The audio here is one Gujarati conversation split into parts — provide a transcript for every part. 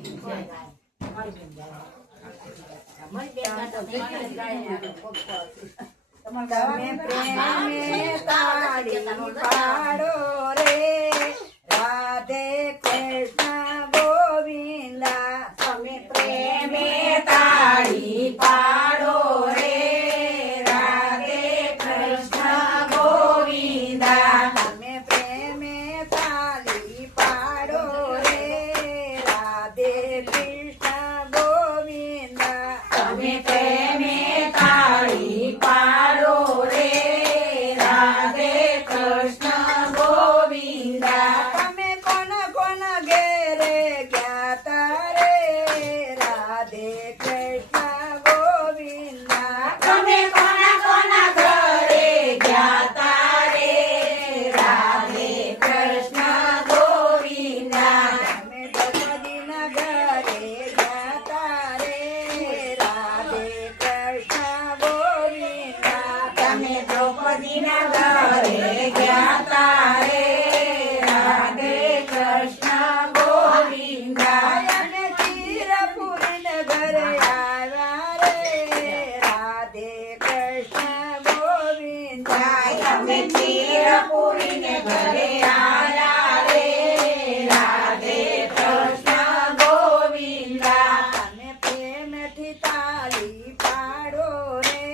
તમે પ્રેમે તાળી પાડો રે રાધે કૃષ્ણ ગોવિંદા. તમે પ્રેમે તાળી પાડો રે રાધે કૃષ્ણ ગોવિંદા. તમે પ્રેમે તાળી પાડો રે રાધે કૃષ્ણ ગોવિંદા. તમે પ્રેમે તાળી પાડો રે રાધે કૃષ્ણ ગોવિંદા. તમે કોણ કોણ ઘેરે ગયા તારે રાધે કૃષ્ણ ગોવિંદા. તમે કોણ કોણ ઘરે ગયા તારે રાધે કૃષ્ણ ગોવિંદા. તમે દ્રૌપદીના ઘરે ગયા તારે રાધે કૃષ્ણ ગોવિંદા. તમે દ્રૌપદીના ઘરે ગયા તારે રાધે કૃષ્ણ ગોવિંદા. અને ચીરપુરીને ઘરે આવ્યા રે રાધે કૃષ્ણ ગોવિંદા. તમે ચીરપુરીને ઘરે આવ્યા રે રાધે કૃષ્ણ ગોવિંદા. તમે પ્રેમથી તાળી પાડો રે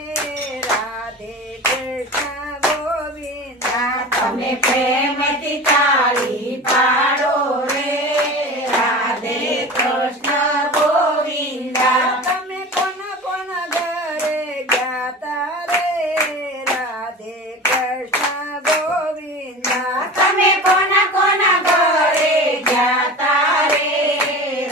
રાધે કૃષ્ણ ગોવિંદા. તમે પ્રેમથી તાળી પાડો રે રાધે કૃષ્ણ ગોવિંદા. તમે કોણ કોણ ઘરે ગયા તારે રાધે કૃષ્ણ ગોવિંદા. તમે કોણ કોણ ઘરે ગયા તારે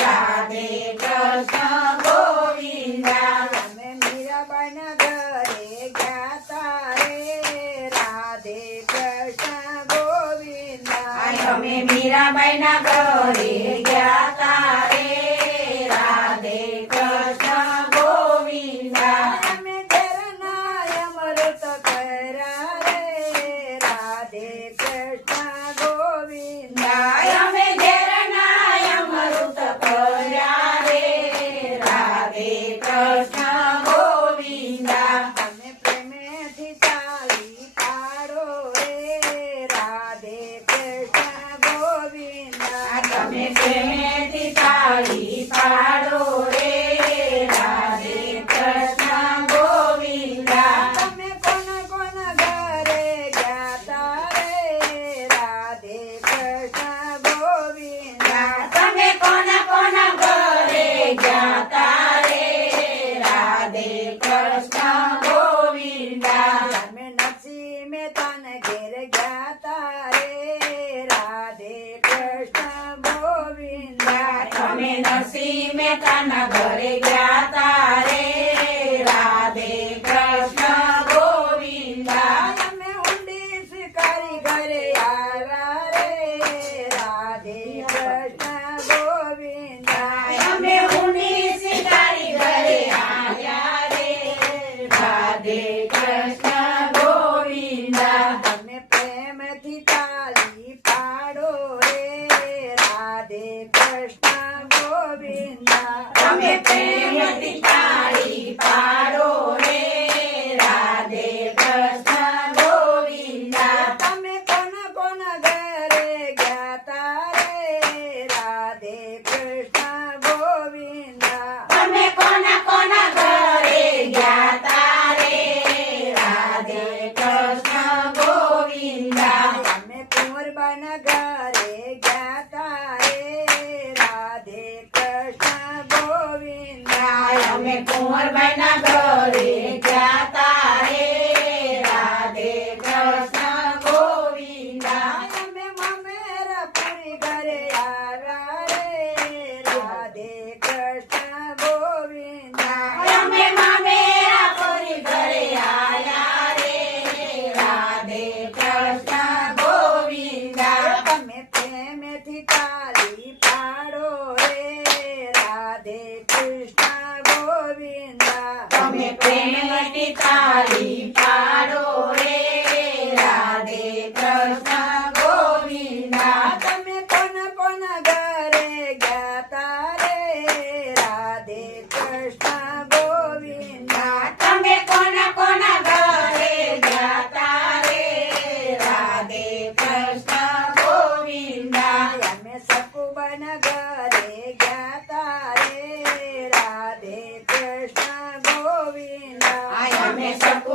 રાધે કૃષ્ણ ગોવિંદા. તમે મીરાબાઈના ઘરે ગયા તારે રાધે કૃષ્ણ ગોવિંદા. તમે મીરાબાઈના ઘરે ગયા તારે રાધે કૃષ્ણ ગોવિંદા. તમે ઘરના અમૃત કર્યા રે રાધે કૃષ્ણ ગોવિંદા. અમે ઘરના અમૃત કર્યા રે રાધે કૃષ્ણ ગોવિંદા. તમે પ્રેમેથી તાળી પાડો રે રાધે કૃષ્ણ ગોવિંદા. તમે પ્રેમેથી તાળી પાડો રે રાધે કૃષ્ણ ગોવિંદા. તમે કોણ કોણ ઘરે ગયા તારે રાધે કૃષ્ણ ગોવિંદા. તમે કોણ કોણ ઘરે ગયા તારે રાધે કૃષ્ણ ગોવિંદા. તમે નરસિંહ મહેતાને ઘેર ગયા તારે રાધે કૃષ્ણ ગોવિંદા. તમે નરસિંહ મહેતાના ઘરે ગયા તારે રાધે કૃષ્ણ ગોવિંદા. તમે ઊંડી શિકારી ઘરે આવ્યા રે રાધે કૃષ્ણ ગોવિંદા. તમે ઊંડી શિકારી ઘરે આવ્યા રે રાધે કૃષ્ણ ગોવિંદા. તમે પ્રેમથી તાળી પાડો રે રાધે કૃષ્ણ ગોવિંદા. તમે પ્રેમથી તાળી પાડો રે રાધે કૃષ્ણ ગોવિંદા. તમે કોણ કોણ ઘરે ગયા તારે રાધે કૃષ્ણ ગોવિંદા. તમે કોણ કોણ ઘરે ગયા તારે રાધે કૃષ્ણ ગોવિંદા. તમે કુંવરબાના ઘરે ગયા તારે રાધે કૃષ્ણ ગોવિંદા. અમે કુંવરબાઈના ઘરે ગયા તારે રાધે કૃષ્ણ ગોવિંદા. અમે મામેરાપુરી ઘરે આવ્યા રે રાધે કૃષ્ણ ગોવિંદા. અમે મામેરાપુરી ઘરે આવ્યા રે રાધે કૃષ્ણ ગોવિંદા. તમે પ્રેમેથી તાળી પાડો રે રાધે કૃષ્ણ ગોવિંદા. તમે પ્રેમ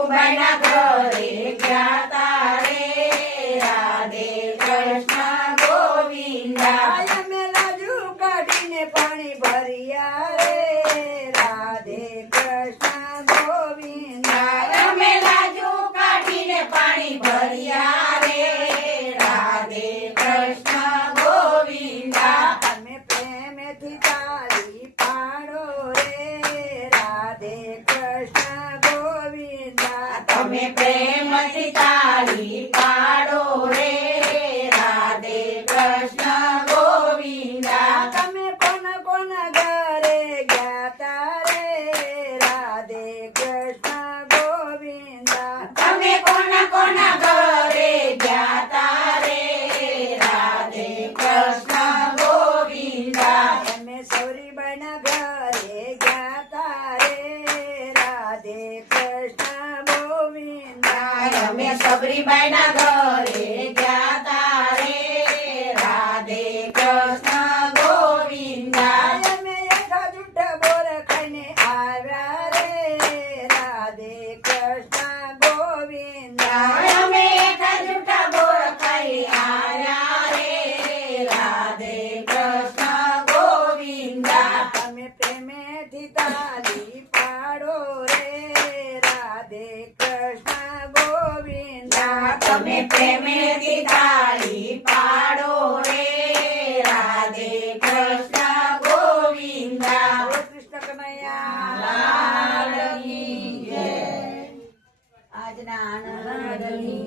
સસુબાઈના ઘરે ગયા તારે રાધે કૃષ્ણ ગોવિંદા અમે લાજુ કાઢીને પાણી ભર્યા રે રાધે કૃષ્ણ ગોવિંદા અમે લાજુ કાઢીને પાણી ભર્યા રે રાધે કૃષ્ણ ગોવિંદા તમે પ્રેમેથી તાળી પાડો રે રાધે કૃષ્ણ ગોવિંદા તમે પ્રેમથી તાળી પાડો રે રાધે કૃષ્ણ ગોવિંદા તમે કોણ ઘરે ગયા તારે રાધે કૃષ્ણ ગોવિંદા તમે કોના ઘરે ગયા તારે રાધે કૃષ્ણ ગોવિંદા અમે સૌરીબાઈના ઘરે ગયા તારે રાધે કૃષ્ણ ગોવિંદા અમે સબરીબાઈના ઘરે ગયા તારે રાધે કૃષ્ણ ગોવિંદા અમે એકા જૂઠા બોર ખાઈને આવ્યા રે રાધે કૃષ્ણ ગોવિંદા અમે એક જૂઠા બોર ખાઈ આવ્યા રે રાધે કૃષ્ણ ગોવિંદા તમે પ્રેમેથી તાળી પાડો રે રાધે કૃષ્ણ ગોવિંદા તમે પ્રેમેથી તાળી પાડો રે રાધે કૃષ્ણ ગોવિંદા બોલો કૃષ્ણ કનૈયા લાલની જય. આજના આનંદની